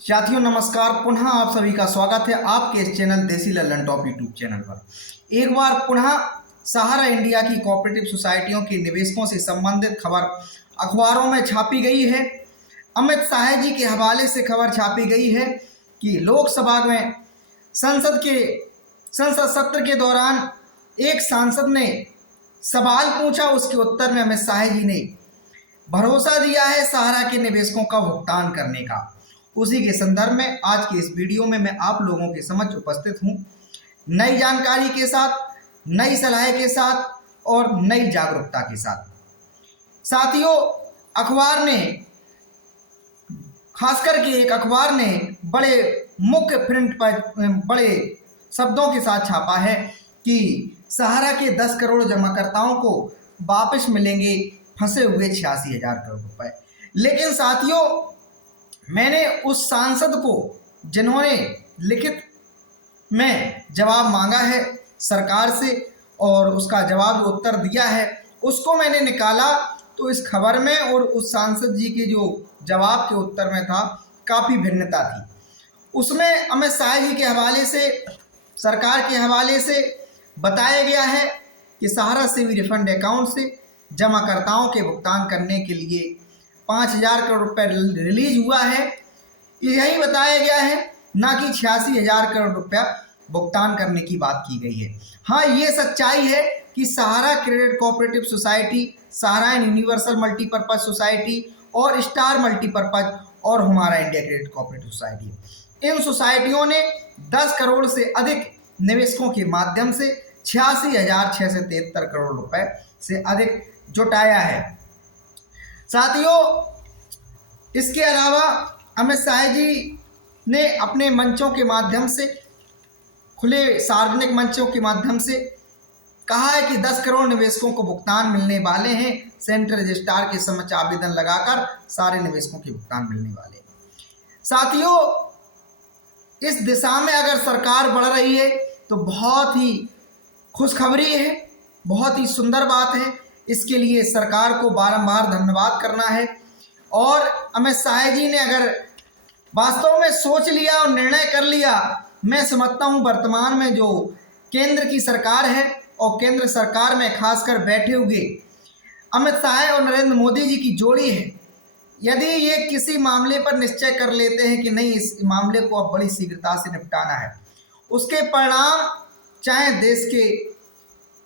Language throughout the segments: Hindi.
साथियों नमस्कार। पुनः आप सभी का स्वागत है आपके इस चैनल देसी लल्लन टॉप यूट्यूब चैनल पर। एक बार पुनः सहारा इंडिया की कोऑपरेटिव सोसाइटियों के निवेशकों से संबंधित खबर अखबारों में छापी गई है। अमित शाह जी के हवाले से खबर छापी गई है कि लोकसभा में संसद सत्र के दौरान एक सांसद ने सवाल पूछा, उसके उत्तर में अमित शाह जी ने भरोसा दिया है सहारा के निवेशकों का भुगतान करने का। उसी के संदर्भ में आज के इस वीडियो में मैं आप लोगों के समक्ष उपस्थित हूँ, नई जानकारी के साथ, नई सलाह के साथ और नई जागरूकता के साथ। साथियों, अखबार ने खास करके एक अखबार ने बड़े मुख्य प्रिंट पर बड़े शब्दों के साथ छापा है कि सहारा के 10 करोड़ जमाकर्ताओं को वापस मिलेंगे फंसे हुए 86,000 करोड़ रुपए। लेकिन साथियों, मैंने उस सांसद को जिन्होंने लिखित में जवाब मांगा है सरकार से और उसका जवाब उत्तर दिया है, उसको मैंने निकाला तो इस खबर में और उस सांसद जी के जो जवाब के उत्तर में था काफ़ी भिन्नता थी। उसमें अमित शाह जी के हवाले से, सरकार के हवाले से बताया गया है कि सहारा से भी रिफंड अकाउंट से जमाकर्ताओं के भुगतान करने के लिए 5,000 करोड़ रुपए रिलीज हुआ है, यही बताया गया है, ना कि 86,000 करोड़ रुपया भुगतान करने की बात की गई है। हाँ, ये सच्चाई है कि सहारा क्रेडिट कोऑपरेटिव सोसाइटी, सहारा यूनिवर्सल मल्टीपर्पज सोसाइटी और स्टार मल्टीपर्पज और हमारा इंडिया क्रेडिट कोऑपरेटिव सोसाइटी, इन सोसाइटियों ने 10 करोड़ से अधिक निवेशकों के माध्यम से 86,673 करोड़ रुपए से अधिक जुटाया है। साथियों, इसके अलावा अमित शाह जी ने अपने मंचों के माध्यम से, खुले सार्वजनिक मंचों के माध्यम से कहा है कि 10 करोड़ निवेशकों को भुगतान मिलने वाले हैं। सेंट्रल रजिस्ट्रार के समक्ष आवेदन लगाकर सारे निवेशकों के भुगतान मिलने वाले हैं। साथियों, इस दिशा में अगर सरकार बढ़ रही है तो बहुत ही खुशखबरी है, बहुत ही सुंदर बात है। इसके लिए सरकार को बारंबार धन्यवाद करना है। और अमित शाह जी ने अगर वास्तव में सोच लिया और निर्णय कर लिया, मैं समझता हूँ वर्तमान में जो केंद्र की सरकार है और केंद्र सरकार में खासकर बैठे हुए अमित शाह और नरेंद्र मोदी जी की जोड़ी है, यदि ये किसी मामले पर निश्चय कर लेते हैं कि नहीं, इस मामले को अब बड़ी शीघ्रता से निपटाना है, उसके परिणाम चाहे देश के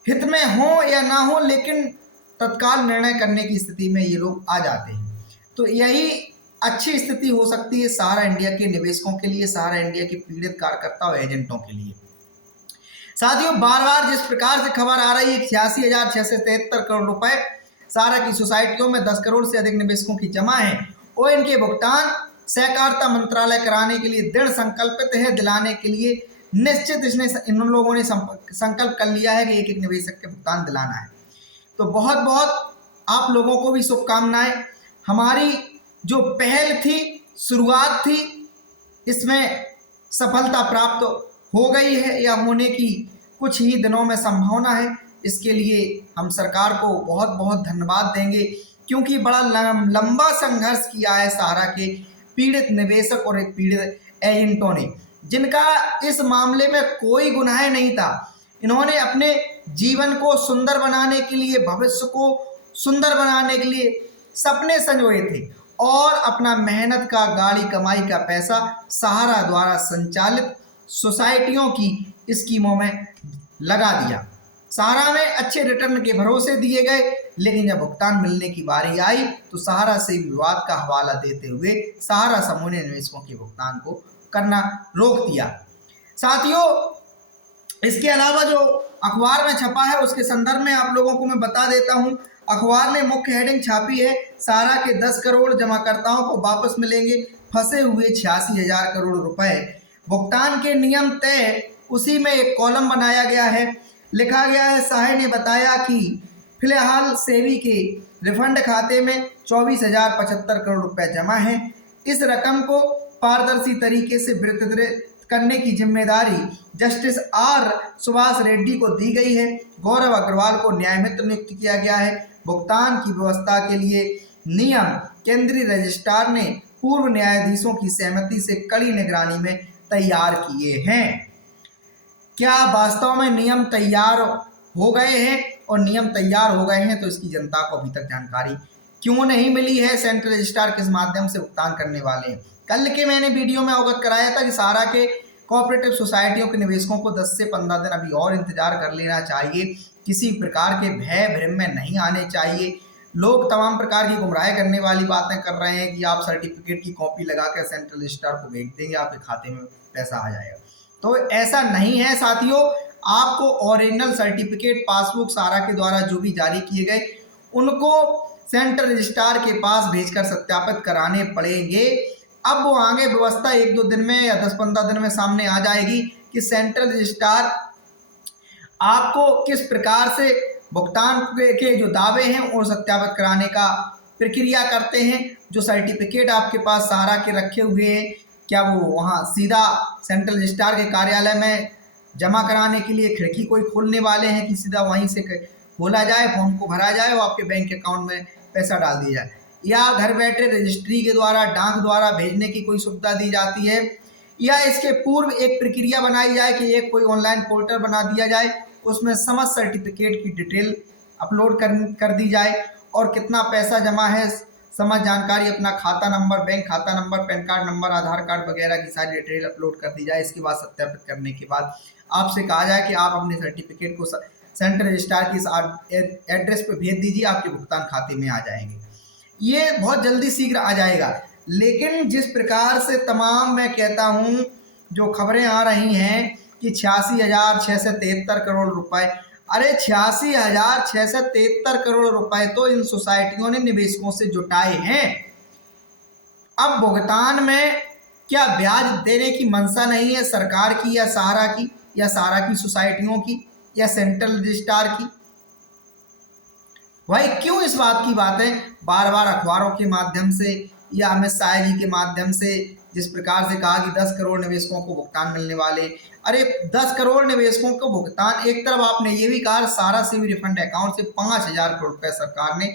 हित में हो या ना हो, लेकिन तत्काल निर्णय करने की स्थिति में ये लोग आ जाते हैं। तो यही अच्छी स्थिति हो सकती है सहारा इंडिया के निवेशकों के लिए, सहारा इंडिया के पीड़ित कार्यकर्ता और एजेंटों के लिए। साथियों, बार बार जिस प्रकार से खबर आ रही है 86,673 करोड़ रुपए सहारा की सोसाइटियों में 10 करोड़ से अधिक निवेशकों की जमा है और इनके भुगतान सहकारिता मंत्रालय कराने के लिए दृढ़ संकल्पित है, दिलाने के लिए निश्चित इन लोगों ने संकल्प कर लिया है कि एक एक निवेशक के भुगतान दिलाना है। तो बहुत बहुत आप लोगों को भी शुभकामनाएं। हमारी जो पहल थी, शुरुआत थी, इसमें सफलता प्राप्त हो गई है या होने की कुछ ही दिनों में संभावना है। इसके लिए हम सरकार को बहुत बहुत धन्यवाद देंगे, क्योंकि बड़ा लंबा संघर्ष किया है सहारा के पीड़ित निवेशक और पीड़ित एजेंटों ने, जिनका इस मामले में कोई गुनाह नहीं था। इन्होंने अपने जीवन को सुंदर बनाने के लिए, भविष्य को सुंदर बनाने के लिए सपने संजोए थे और अपना मेहनत का, गाड़ी कमाई का पैसा सहारा द्वारा संचालित सोसाइटियों की स्कीमों में लगा दिया। सहारा में अच्छे रिटर्न के भरोसे दिए गए, लेकिन जब भुगतान मिलने की बारी आई तो सहारा से विवाद का हवाला देते हुए सहारा समूह ने निवेशकों के भुगतान को करना रोक दिया। साथियों, इसके अलावा जो अखबार में छपा है उसके संदर्भ में आप लोगों को मैं बता देता हूं। अखबार ने मुख्य हेडिंग छापी है, सहारा के 10 करोड़ जमाकर्ताओं को वापस मिलेंगे फंसे हुए 86,000 करोड़ रुपए, भुगतान के नियम तय। उसी में एक कॉलम बनाया गया है, लिखा गया है, शाह ने बताया कि फिलहाल सेबी के रिफंड खाते में 24,075 करोड़ रुपए जमा है। इस रकम को पारदर्शी तरीके से वितरित करने की जिम्मेदारी जस्टिस आर सुभाष रेड्डी को दी गई है। गौरव अग्रवाल को न्यायमित्र नियुक्त किया गया है। भुगतान की व्यवस्था के लिए नियम केंद्रीय रजिस्ट्रार ने पूर्व न्यायाधीशों की सहमति से कड़ी निगरानी में तैयार किए हैं। क्या वास्तव में नियम तैयार हो गए हैं? और नियम तैयार हो गए हैं तो इसकी जनता को अभी तक जानकारी क्यों नहीं मिली है? सेंट्रल रजिस्ट्रार किस माध्यम से भुगतान करने वाले हैं? कल के मैंने वीडियो में अवगत कराया था कि सहारा के कोऑपरेटिव सोसाइटियों के निवेशकों को 10 से 15 दिन अभी और इंतजार कर लेना चाहिए। किसी प्रकार के भय भ्रम में नहीं आने चाहिए। लोग तमाम प्रकार की गुमराह करने वाली बातें कर रहे हैं कि आप सर्टिफिकेट की कॉपी लगाकर सेंट्रल रजिस्ट्रार को भेज देंगे, आपके खाते में पैसा आ जाएगा। तो ऐसा नहीं है साथियों। आपको ओरिजिनल सर्टिफिकेट, पासबुक सहारा के द्वारा जो भी जारी किए गए उनको सेंट्रल रजिस्ट्रार के पास भेजकर सत्यापित कराने पड़ेंगे। अब वो आगे व्यवस्था 1-2 दिन में या 10-15 दिन में सामने आ जाएगी कि सेंट्रल रजिस्ट्रार आपको किस प्रकार से भुगतान के जो दावे हैं और सत्यापित कराने का प्रक्रिया करते हैं। जो सर्टिफिकेट आपके पास सहारा के रखे हुए हैं, क्या वो वहाँ सीधा सेंट्रल रजिस्ट्रार के कार्यालय में जमा कराने के लिए खिड़की कोई खोलने वाले हैं कि सीधा वहीं से खोला जाए, फॉर्म को भरा जाए और आपके बैंक अकाउंट में पैसा डाल दिया जाए, या घर बैठे रजिस्ट्री के द्वारा, डाक द्वारा भेजने की कोई सुविधा दी जाती है, या इसके पूर्व एक प्रक्रिया बनाई जाए कि एक कोई ऑनलाइन पोर्टल बना दिया जाए, उसमें समस्त सर्टिफिकेट की डिटेल अपलोड कर दी जाए और कितना पैसा जमा है समस्त जानकारी, अपना खाता नंबर, बैंक खाता नंबर, पैन कार्ड नंबर, आधार कार्ड वगैरह की सारी डिटेल अपलोड कर दी जाए। इसके बाद सत्यापित करने के बाद आपसे कहा जाए कि आप अपने सर्टिफिकेट को सेंट्रल रजिस्ट्रार की इस एड्रेस पे भेज दीजिए, आपके भुगतान खाते में आ जाएंगे। ये बहुत जल्दी शीघ्र आ जाएगा। लेकिन जिस प्रकार से तमाम मैं कहता हूँ जो खबरें आ रही हैं कि 86,673 करोड़ रुपए, अरे 86,673 करोड़ रुपए तो इन सोसाइटियों ने निवेशकों से जुटाए हैं। अब भुगतान में क्या ब्याज देने की मंशा नहीं है सरकार की, या सहारा की, या सहारा की सोसाइटियों की, या सेंट्रल रजिस्ट्रार की? भाई क्यों इस बात की बातें बार बार अखबारों के माध्यम से या अमित शाह जी के माध्यम से जिस प्रकार से कहा कि 10 करोड़ निवेशकों को भुगतान मिलने वाले, अरे 10 करोड़ निवेशकों को भुगतान, एक तरफ आपने ये भी कहा सहारा से भी रिफंड अकाउंट से 5,000 करोड़ रुपए सरकार ने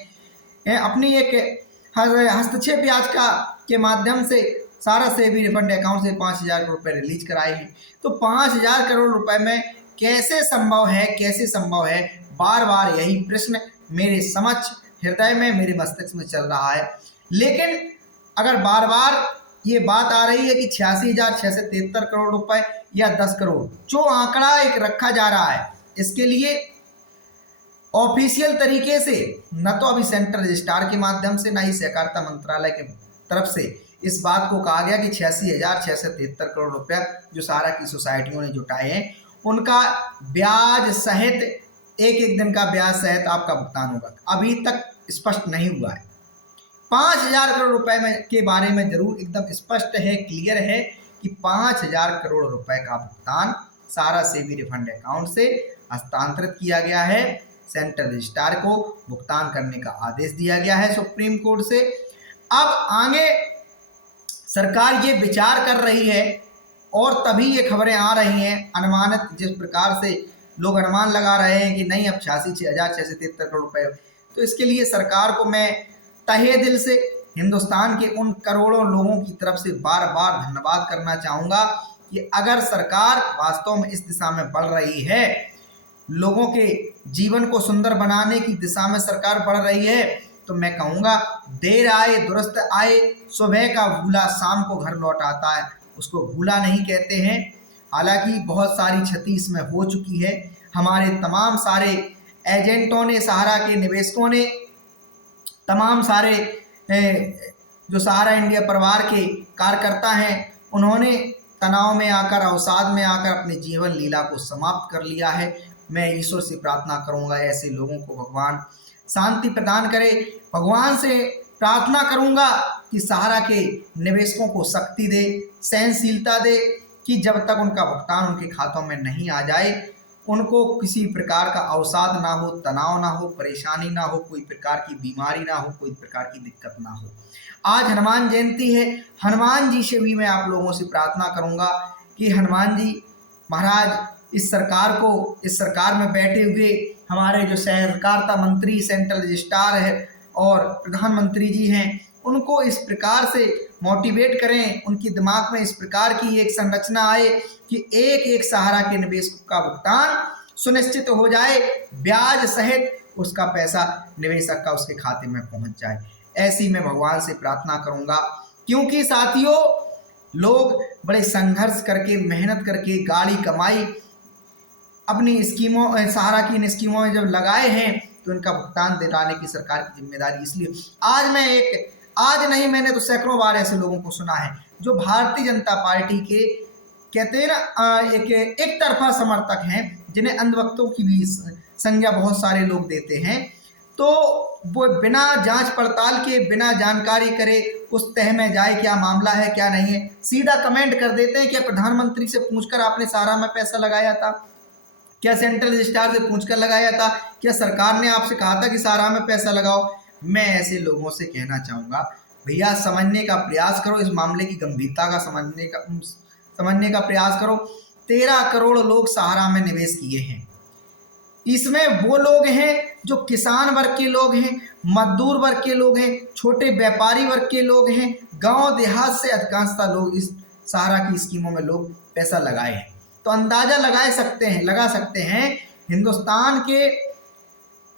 अपनी एक हस्तक्षेप याचिका के माध्यम से सहारा से भी रिफंड अकाउंट से 5,000 करोड़ रुपए रिलीज कराए हैं। तो 5,000 करोड़ रुपए में कैसे संभव है, कैसे संभव है? बार बार यही प्रश्न मेरे समक्ष, हृदय में, मेरे मस्तिष्क में चल रहा है। लेकिन अगर बार बार ये बात आ रही है कि 86,673 करोड़ रुपए या 10 करोड़, जो आंकड़ा एक रखा जा रहा है, इसके लिए ऑफिशियल तरीके से न तो अभी सेंट्रल रजिस्ट्रार के माध्यम से, न ही सहकारिता मंत्रालय के तरफ से इस बात को कहा गया कि 86,673 करोड़ रुपया जो सहारा की सोसाइटियों ने जुटाए हैं उनका ब्याज सहित एक दिन का ब्याज सहित आपका भुगतान होगा। अभी तक स्पष्ट नहीं हुआ है। 5,000 करोड़ रुपए में के बारे में जरूर एकदम स्पष्ट है, क्लियर है कि 5,000 करोड़ रुपए का भुगतान सहारा से भी रिफंड अकाउंट से हस्तांतरित किया गया है। सेंट्रल रजिस्ट्रार को भुगतान करने का आदेश दिया गया है सुप्रीम कोर्ट से। अब आगे सरकार ये विचार कर रही है और तभी ये खबरें आ रही हैं अनुमानित, जिस प्रकार से लोग अनुमान लगा रहे हैं कि नहीं अब 86,673 करोड़ रुपए। तो इसके लिए सरकार को मैं तहे दिल से हिंदुस्तान के उन करोड़ों लोगों की तरफ से बार बार धन्यवाद करना चाहूँगा कि अगर सरकार वास्तव में इस दिशा में बढ़ रही है, लोगों के जीवन को सुंदर बनाने की दिशा में सरकार बढ़ रही है, तो मैं कहूँगा देर आए दुरुस्त आए, सुबह का भूला शाम को घर लौट आता है, उसको भूला नहीं कहते हैं। हालांकि बहुत सारी क्षति इसमें हो चुकी है। हमारे तमाम सारे एजेंटों ने, सहारा के निवेशकों ने, तमाम सारे जो सहारा इंडिया परिवार के कार्यकर्ता हैं, उन्होंने तनाव में आकर, अवसाद में आकर अपने जीवन लीला को समाप्त कर लिया है। मैं ईश्वर से प्रार्थना करूंगा ऐसे लोगों को भगवान शांति प्रदान करे। भगवान से प्रार्थना करूंगा कि सहारा के निवेशकों को शक्ति दे, सहनशीलता दे कि जब तक उनका भुगतान उनके खातों में नहीं आ जाए उनको किसी प्रकार का अवसाद ना हो, तनाव ना हो, परेशानी ना हो, कोई प्रकार की बीमारी ना हो, कोई प्रकार की दिक्कत ना हो। आज हनुमान जयंती है। हनुमान जी से भी मैं आप लोगों से प्रार्थना करूंगा कि हनुमान जी महाराज इस सरकार में बैठे हुए हमारे जो सहकारिता मंत्री, सेंट्रल रजिस्ट्रार है और प्रधानमंत्री जी हैं, उनको इस प्रकार से मोटिवेट करें, उनकी दिमाग में इस प्रकार की एक संरचना आए कि एक एक सहारा के निवेश का भुगतान सुनिश्चित हो जाए, ब्याज सहित उसका पैसा निवेशक का उसके खाते में पहुंच जाए। ऐसी मैं भगवान से प्रार्थना करूंगा, क्योंकि साथियों लोग बड़े संघर्ष करके मेहनत करके गाड़ी कमाई अपनी स्कीमों सहारा की इन स्कीमों में जब लगाए हैं तो इनका भुगतान दिलाने की सरकार की जिम्मेदारी। इसलिए आज नहीं, मैंने तो सैकड़ों बार ऐसे लोगों को सुना है जो भारतीय जनता पार्टी के कहते हैं ना एक तरफा समर्थक हैं, जिन्हें अंधभक्तों की भी संज्ञा बहुत सारे लोग देते हैं। तो वो बिना जांच पड़ताल के, बिना जानकारी करे उस तह में जाए क्या मामला है क्या नहीं है, सीधा कमेंट कर देते हैं। क्या प्रधानमंत्री से पूछकर आपने सहारा में पैसा लगाया था? क्या सेंट्रल रजिस्ट्रार से पूछकर लगाया था? क्या सरकार ने आपसे कहा था कि सहारा में पैसा लगाओ? मैं ऐसे लोगों से कहना चाहूँगा, भैया समझने का प्रयास करो, इस मामले की गंभीरता का समझने का प्रयास करो। 13 करोड़ लोग सहारा में निवेश किए हैं। इसमें वो लोग हैं जो किसान वर्ग के लोग हैं, मजदूर वर्ग के लोग हैं, छोटे व्यापारी वर्ग के लोग हैं, गांव देहात से अधिकांशतः लोग इस सहारा की स्कीमों में लोग पैसा लगाए हैं। तो अंदाजा लगा सकते हैं हिंदुस्तान के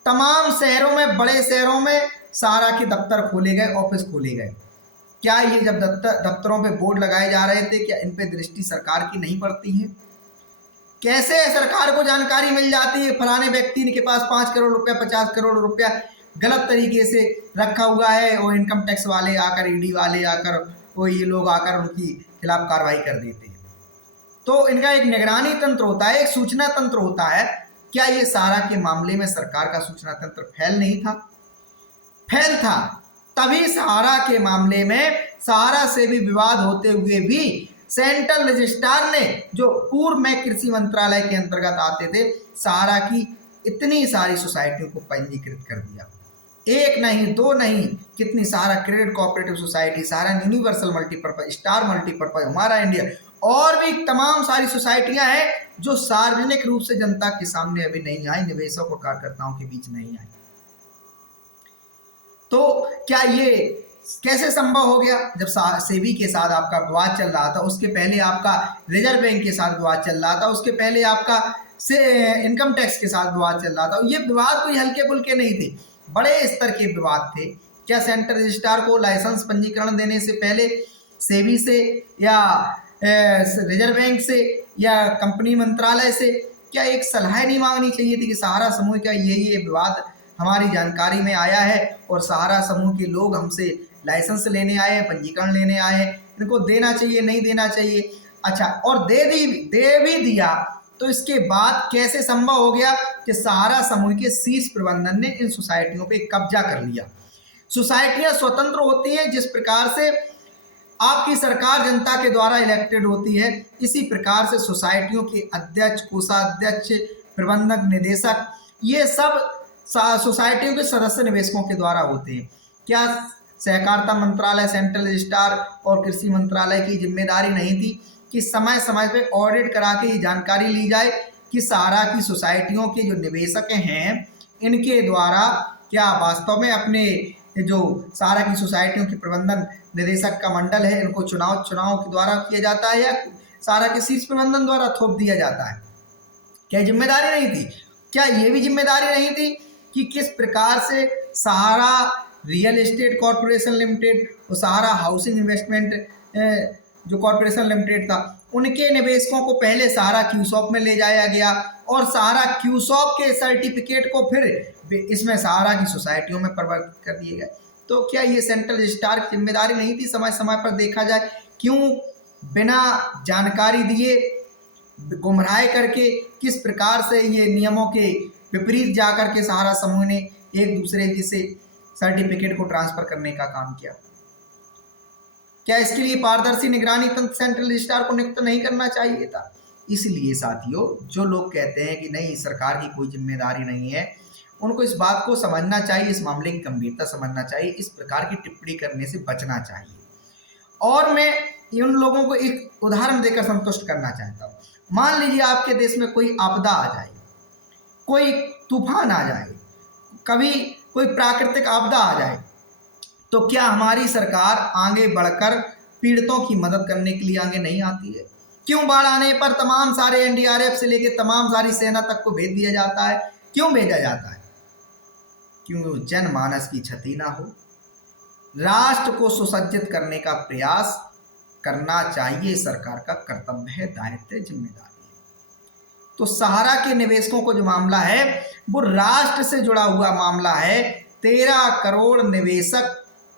तमाम शहरों में, बड़े शहरों में सहारा के दफ्तर खोले गए, ऑफिस खोले गए। क्या ये जब दफ्तरों पे बोर्ड लगाए जा रहे थे, क्या इन पे दृष्टि सरकार की नहीं पड़ती है? कैसे सरकार को जानकारी मिल जाती है फलाने व्यक्ति के पास 5 करोड़ रुपया, 50 करोड़ रुपया गलत तरीके से रखा हुआ है, और इनकम टैक्स वाले आकर, ईडी वाले आकर, वो ये लोग आकर उनकी खिलाफ कार्रवाई कर देते हैं। तो इनका एक निगरानी तंत्र होता है, एक सूचना तंत्र होता है। क्या ये सहारा के मामले में सरकार का सूचना तंत्र फेल नहीं था? फेल था। तभी सहारा के मामले में सहारा से भी विवाद होते हुए भी सेंट्रल रजिस्ट्रार ने, जो पूर्व में कृषि मंत्रालय के अंतर्गत आते थे, सहारा की इतनी सारी सोसाइटियों को पंजीकृत कर दिया। एक नहीं, दो नहीं, कितनी सहारा क्रेडिट कोऑपरेटिव सोसाइटी, सहारा यूनिवर्सल मल्टीपर्पज, स्टार मल्टीपर्पज, हमारा इंडिया, और भी तमाम सारी सोसाइटियां हैं जो सार्वजनिक रूप से जनता के सामने अभी नहीं आई, निवेशक और कार्यकर्ताओं के बीच नहीं आई। तो क्या ये कैसे संभव हो गया? जब सेबी के साथ आपका विवाद चल रहा था, उसके पहले आपका रिजर्व बैंक के साथ विवाद चल रहा था, उसके पहले आपका इनकम टैक्स के साथ विवाद चल रहा था। ये विवाद कोई हल्के फुल्के नहीं थे, बड़े स्तर के विवाद थे। क्या सेंट्रल रजिस्ट्रार को लाइसेंस पंजीकरण देने से पहले सेबी से या रिजर्व बैंक से या कंपनी मंत्रालय से क्या एक सलाह नहीं मांगनी चाहिए थी कि सहारा समूह का ये विवाद हमारी जानकारी में आया है और सहारा समूह के लोग हमसे लाइसेंस लेने आए हैं, पंजीकरण लेने आए हैं, इनको देना चाहिए, नहीं देना चाहिए? अच्छा, और दे भी दिया, तो इसके बाद कैसे संभव हो गया कि सहारा समूह के शीर्ष प्रबंधन ने इन सोसाइटियों पे कब्जा कर लिया? सोसाइटियां स्वतंत्र होती हैं, जिस प्रकार से आपकी सरकार जनता के द्वारा इलेक्टेड होती है, इसी प्रकार से सोसाइटियों के अध्यक्ष, कोषाध्यक्ष, प्रबंधक, निदेशक, ये सब सोसाइटियों के सदस्य निवेशकों के द्वारा होते हैं। क्या सहकारिता मंत्रालय, सेंट्रल रजिस्ट्रार और कृषि मंत्रालय की जिम्मेदारी नहीं थी कि समय समय पे ऑडिट करा के ये जानकारी ली जाए कि सहारा की सोसाइटियों के जो निवेशक हैं, इनके द्वारा क्या वास्तव में अपने जो सहारा की सोसाइटियों के प्रबंधन निदेशक का मंडल है, इनको चुनाव के द्वारा किया जाता है या सहारा के शीर्ष प्रबंधन द्वारा थोप दिया जाता है? क्या जिम्मेदारी नहीं थी? क्या ये भी जिम्मेदारी नहीं थी कि किस प्रकार से सहारा रियल एस्टेट कॉरपोरेशन लिमिटेड और सहारा हाउसिंग इन्वेस्टमेंट जो कॉरपोरेशन लिमिटेड था, उनके निवेशकों को पहले सहारा क्यूसॉप में ले जाया गया और सहारा क्यूसॉप के सर्टिफिकेट को फिर इसमें सहारा की सोसाइटियों में परिवर्तित कर दिए गए? तो क्या ये सेंट्रल रजिस्ट्रार की जिम्मेदारी नहीं थी समय समय पर देखा जाए? क्यों बिना जानकारी दिए, गुमराह करके, किस प्रकार से ये नियमों के विपरीत जाकर के सहारा समूह ने एक दूसरे से सर्टिफिकेट को ट्रांसफर करने का काम किया? क्या इसके लिए पारदर्शी निगरानी तंत्र सेंट्रल रजिस्ट्रार को नियुक्त नहीं करना चाहिए था? इसलिए साथियों, जो लोग कहते हैं कि नहीं सरकार की कोई जिम्मेदारी नहीं है, उनको इस बात को समझना चाहिए, इस मामले की गंभीरता समझना चाहिए, इस प्रकार की टिप्पणी करने से बचना चाहिए। और मैं उन लोगों को एक उदाहरण देकर संतुष्ट करना चाहता हूँ। मान लीजिए आपके देश में कोई आपदा आ जाए, कोई तूफान आ जाए, कभी कोई प्राकृतिक आपदा आ जाए, तो क्या हमारी सरकार आगे बढ़कर पीड़ितों की मदद करने के लिए आगे नहीं आती है? क्यों बाढ़ आने पर तमाम सारे एनडीआरएफ से लेकर तमाम सारी सेना तक को भेज दिया जाता है? क्यों भेजा जाता है? क्यों जनमानस की क्षति ना हो। राष्ट्र को सुसज्जित करने का प्रयास करना चाहिए, सरकार का कर्तव्य है, दायित्व है, जिम्मेदारी है। तो सहारा के निवेशकों को जो मामला है वो राष्ट्र से जुड़ा हुआ मामला है। 13 करोड़ निवेशक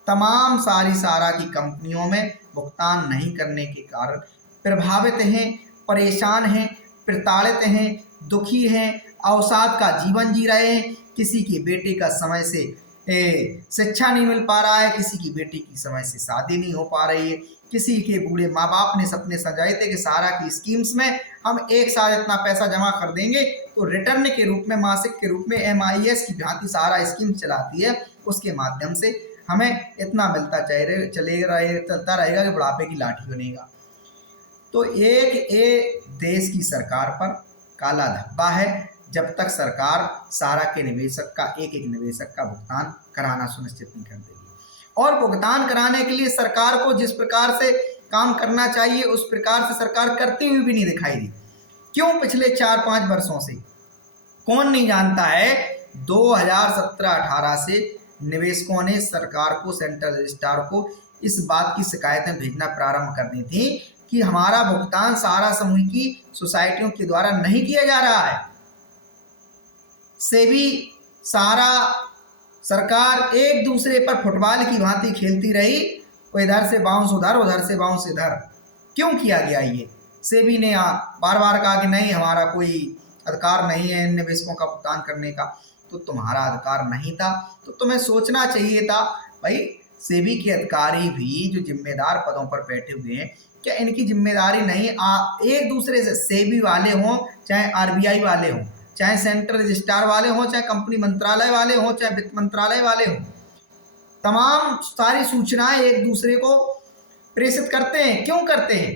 तमाम सारी सहारा की कंपनियों में भुगतान नहीं करने के कारण प्रभावित हैं, परेशान हैं, प्रताड़ित हैं, दुखी हैं, अवसाद का जीवन जी रहे हैं। किसी के बेटे का समय से शिक्षा नहीं मिल पा रहा है, किसी की बेटी की समय से शादी नहीं हो पा रही है, किसी के बूढ़े माँ बाप ने सपने सजाए थे कि सहारा की स्कीम्स में हम एक साल इतना पैसा जमा कर देंगे तो रिटर्न के रूप में, मासिक के रूप में MIS की भांति सहारा स्कीम चलाती है, उसके माध्यम से हमें इतना मिलता चलता रहेगा कि बुढ़ापे की लाठी बनेगा। तो एक देश की सरकार पर काला धब्बा है जब तक सरकार सहारा के निवेशक का एक निवेशक का भुगतान कराना सुनिश्चित नहीं कर देगी। और भुगतान कराने के लिए सरकार को जिस प्रकार से काम करना चाहिए उस प्रकार से सरकार करती हुई भी नहीं दिखाई दी। क्यों? पिछले 4-5 वर्षों से कौन नहीं जानता है, 2017-18 से निवेशकों ने सरकार को, सेंट्रल रजिस्ट्रार को इस बात की शिकायतें भेजना प्रारंभ कर दी थी कि हमारा भुगतान सहारा समूह की सोसाइटियों के द्वारा नहीं किया जा रहा है। सेबी, सहारा, सरकार एक दूसरे पर फुटबॉल की भांति खेलती रही, वो इधर से बाउंस उधर, उधर से बाउंस इधर। क्यों किया गया ये? सेबी ने बार बार कहा कि नहीं, हमारा कोई अधिकार नहीं है इन निवेशकों का भुगतान करने का। तो तुम्हारा अधिकार नहीं था तो तुम्हें सोचना चाहिए था भाई, सेबी के अधिकारी भी जो जिम्मेदार पदों पर बैठे हुए हैं, क्या इनकी जिम्मेदारी नहीं एक दूसरे से, सेबी वाले हों चाहे RBI वाले हों, चाहे सेंट्रल रजिस्ट्रार वाले हों, चाहे कंपनी मंत्रालय वाले हों, चाहे वित्त मंत्रालय वाले हों, तमाम सारी सूचनाएं एक दूसरे को प्रेषित करते हैं। क्यों करते हैं?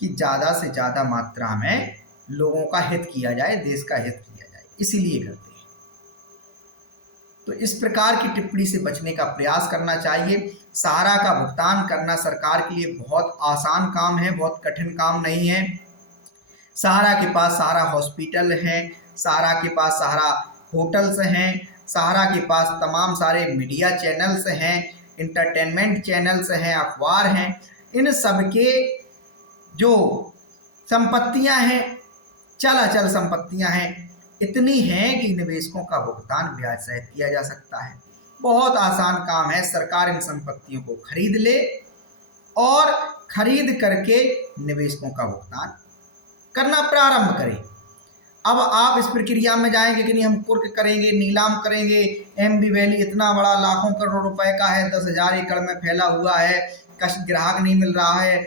कि ज़्यादा से ज़्यादा मात्रा में लोगों का हित किया जाए, देश का हित किया जाए, इसीलिए करते हैं। तो इस प्रकार की टिप्पणी से बचने का प्रयास करना चाहिए। सहारा का भुगतान करना सरकार के लिए बहुत आसान काम है, बहुत कठिन काम नहीं है। सहारा के पास सहारा हॉस्पिटल है, सहारा के पास सहारा होटल्स हैं, सहारा के पास तमाम सारे मीडिया चैनल्स हैं, इंटरटेनमेंट चैनल्स हैं, अखबार हैं। इन सबके जो संपत्तियां हैं, चल संपत्तियां हैं, इतनी हैं कि निवेशकों का भुगतान ब्याज सहित किया जा सकता है। बहुत आसान काम है। सरकार इन संपत्तियों को खरीद ले और खरीद करके निवेशकों का भुगतान करना प्रारंभ करें। अब आप इस प्रक्रिया में जाएंगे कि नहीं, हम कुर्क करेंगे, नीलाम करेंगे, MB वैली इतना बड़ा लाखों करोड़ रुपए का है, 10,000 एकड़ में फैला हुआ है, ग्राहक नहीं मिल रहा है,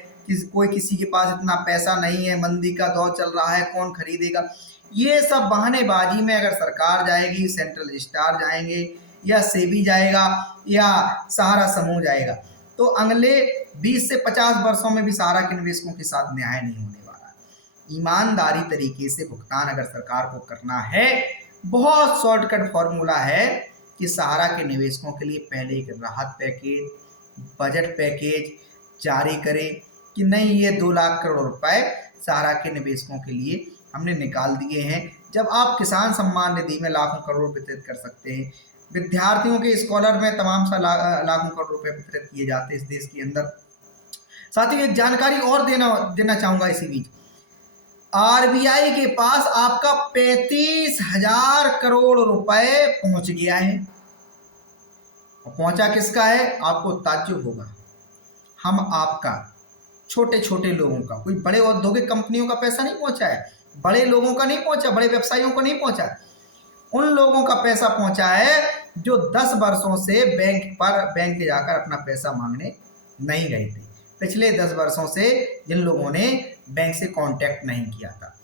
कोई किसी के पास इतना पैसा नहीं है, मंदी का दौर चल रहा है, कौन खरीदेगा। ये सब बहानेबाजी में अगर सरकार जाएगी, सेंट्रल रजिस्ट्रार जाएंगे या सेबी जाएगा या सहारा समूह जाएगा, तो अगले 20 से 50 वर्षों में भी सहारा के निवेशकों के साथ न्याय नहीं होने वाला। ईमानदारी तरीके से भुगतान अगर सरकार को करना है, बहुत शॉर्टकट फॉर्मूला है कि सहारा के निवेशकों के लिए पहले एक राहत पैकेज, बजट पैकेज जारी करें कि नहीं, ये 2 लाख करोड़ रुपए सहारा के निवेशकों के लिए हमने निकाल दिए हैं। जब आप किसान सम्मान निधि में लाखों करोड़ वितरित कर सकते हैं, विद्यार्थियों के स्कॉलर में तमाम सा लाखों करोड़ रुपए वितरित किए जाते हैं इस देश के अंदर। साथ ही एक जानकारी और देना चाहूँगा इसी बीच, RBI के पास आपका 35,000 करोड़ रुपए पहुंच गया है। और पहुंचा किसका है? आपको ताज्जुब होगा, हम आपका, छोटे छोटे लोगों का, कोई बड़े औद्योगिक कंपनियों का पैसा नहीं पहुंचा है, बड़े लोगों का नहीं पहुंचा, बड़े व्यवसायियों को नहीं पहुंचा, उन लोगों का पैसा पहुंचा है जो 10 वर्षों से बैंक जाकर अपना पैसा मांगने नहीं गए थे। पिछले 10 वर्षों से जिन लोगों ने बैंक से कांटेक्ट नहीं किया था।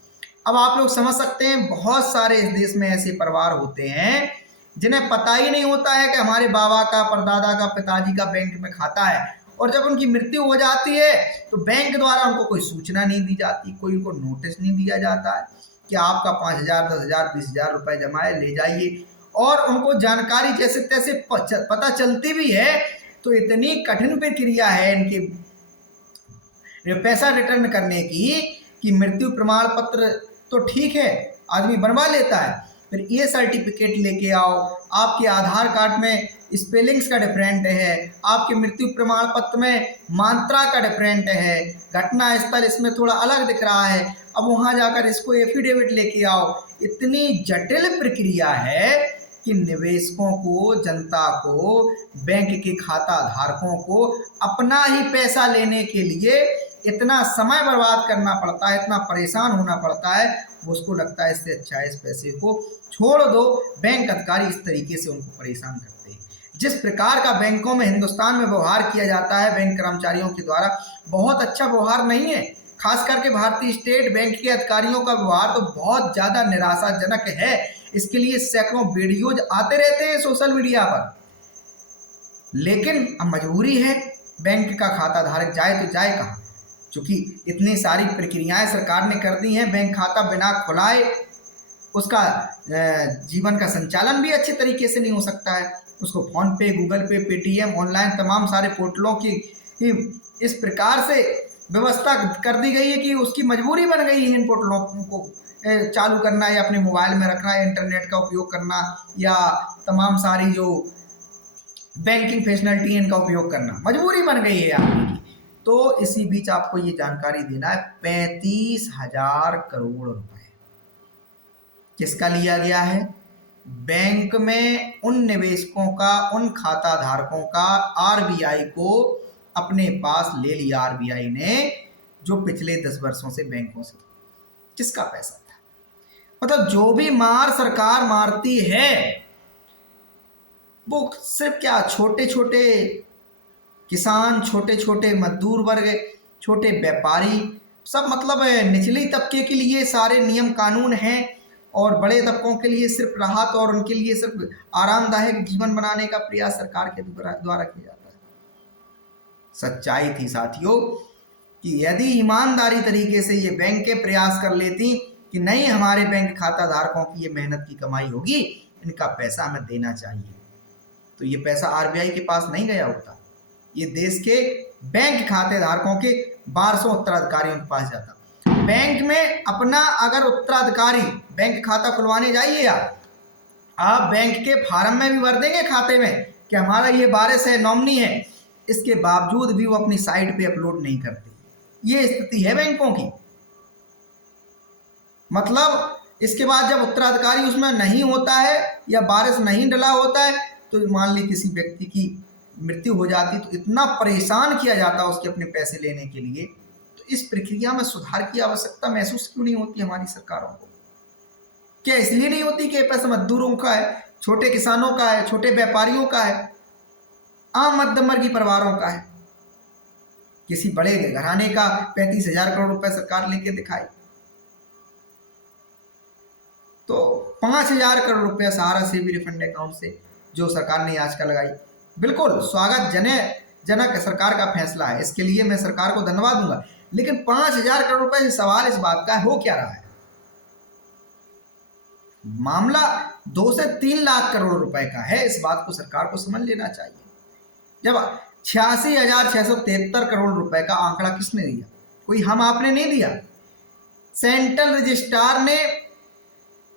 अब आप लोग समझ सकते हैं, बहुत सारे इस देश में ऐसे परिवार होते हैं जिन्हें पता ही नहीं होता है कि हमारे बाबा का, परदादा का, पिताजी का बैंक में खाता है, और जब उनकी मृत्यु हो जाती है तो बैंक द्वारा उनको कोई सूचना नहीं दी जाती, कोई उनको नोटिस नहीं दिया जाता है कि आपका 5,000, 10,000, 20,000 रुपए जमा है, ले जाइए। और उनको जानकारी जैसे तैसे पता चलती भी है तो इतनी कठिन प्रक्रिया है इनके पैसा रिटर्न करने की कि मृत्यु प्रमाण पत्र तो ठीक है आदमी बनवा लेता है, फिर ये सर्टिफिकेट लेके आओ, आपके आधार कार्ड में स्पेलिंग्स का डिफरेंट है, आपके मृत्यु प्रमाण पत्र में मात्रा का डिफरेंट है, घटना स्थल इसमें थोड़ा अलग दिख रहा है, अब वहाँ जाकर इसको एफिडेविट लेके आओ। इतनी जटिल प्रक्रिया है कि निवेशकों को, जनता को, बैंक के खाता धारकों को अपना ही पैसा लेने के लिए इतना समय बर्बाद करना पड़ता है, इतना परेशान होना पड़ता है। उसको लगता है इससे अच्छा है इस पैसे को छोड़ दो। बैंक अधिकारी इस तरीके से उनको परेशान करते हैं। जिस प्रकार का बैंकों में हिंदुस्तान में व्यवहार किया जाता है बैंक कर्मचारियों के द्वारा, बहुत अच्छा व्यवहार नहीं है। खास करके भारतीय स्टेट बैंक के अधिकारियों का व्यवहार तो बहुत ज़्यादा निराशाजनक है। इसके लिए सैकड़ों वीडियोज आते रहते हैं सोशल मीडिया पर, लेकिन अब मजबूरी है, बैंक का खाता धारक जाए तो जाए कहाँ, क्योंकि इतनी सारी प्रक्रियाएं सरकार ने कर दी हैं। बैंक खाता बिना खुलाए उसका जीवन का संचालन भी अच्छे तरीके से नहीं हो सकता है। उसको फोन पे, गूगल पे, पेटीएम, ऑनलाइन तमाम सारे पोर्टलों की इस प्रकार से व्यवस्था कर दी गई है कि उसकी मजबूरी बन गई है इन पोर्टलों को चालू करना या अपने मोबाइल में रखना, इंटरनेट का उपयोग करना या तमाम सारी जो बैंकिंग फैसिलिटी इनका उपयोग करना मजबूरी बन गई है आपकी। तो इसी बीच आपको ये जानकारी देना है, 35,000 करोड़ रुपए किसका लिया गया है? बैंक में उन निवेशकों का, उन खाता धारकों का आरबीआई को अपने पास ले लिया आरबीआई ने, जो पिछले 10 वर्षों से बैंकों से किसका पैसा था। मतलब जो भी मार सरकार मारती है वो सिर्फ क्या छोटे छोटे किसान, छोटे छोटे मजदूर वर्ग, छोटे व्यापारी, सब मतलब निचले तबके के लिए सारे नियम कानून हैं और बड़े तबकों के लिए सिर्फ राहत और उनके लिए सिर्फ आरामदायक जीवन बनाने का प्रयास सरकार के द्वारा किया जाता है। सच्चाई थी साथियों कि यदि ईमानदारी तरीके से ये बैंकें प्रयास कर लेती कि नहीं, हमारे बैंक खाता धारकों की ये मेहनत की कमाई होगी, इनका पैसा हमें देना चाहिए, तो ये पैसा आरबीआई के पास नहीं गया होता, ये देश के बैंक खाते धारकों के 1200 उत्तराधिकारियों के पास जाता। बैंक में अपना अगर उत्तराधिकारी बैंक खाता खुलवाने जाइए आप बैंक के फार्म में भी भर देंगे खाते में कि हमारा ये वारिस है, नॉमिनी है, इसके बावजूद भी वो अपनी साइट पे अपलोड नहीं करते। ये स्थिति है बैंकों की। मतलब इसके बाद जब उत्तराधिकारी उसमें नहीं होता है या वारिस नहीं डला होता है, तो मान ली किसी व्यक्ति की मृत्यु हो जाती तो इतना परेशान किया जाता उसके अपने पैसे लेने के लिए। तो इस प्रक्रिया में सुधार की आवश्यकता महसूस क्यों नहीं होती हमारी सरकारों को? क्या इसलिए नहीं होती कि पैसा मजदूरों का है, छोटे किसानों का है, छोटे व्यापारियों का है, आम मध्यम वर्गीय परिवारों का है? किसी बड़े घराने का 35,000 करोड़ रुपए सरकार लेके दिखाई, तो 5,000 करोड़ रुपया सहारा से भी रिफंड अकाउंट से जो सरकार ने आज का लगाई, बिल्कुल स्वागत जनक सरकार का फैसला है, इसके लिए मैं सरकार को धन्यवाद दूंगा। लेकिन 5,000 करोड़ रुपए से सवाल इस बात का हो क्या रहा है? मामला 2 से 3 लाख करोड़ रुपए का है। इस बात को सरकार को समझ लेना चाहिए। जब 86,673 करोड़ रुपए का आंकड़ा किसने दिया? कोई हम आपने नहीं दिया। सेंट्रल रजिस्ट्रार ने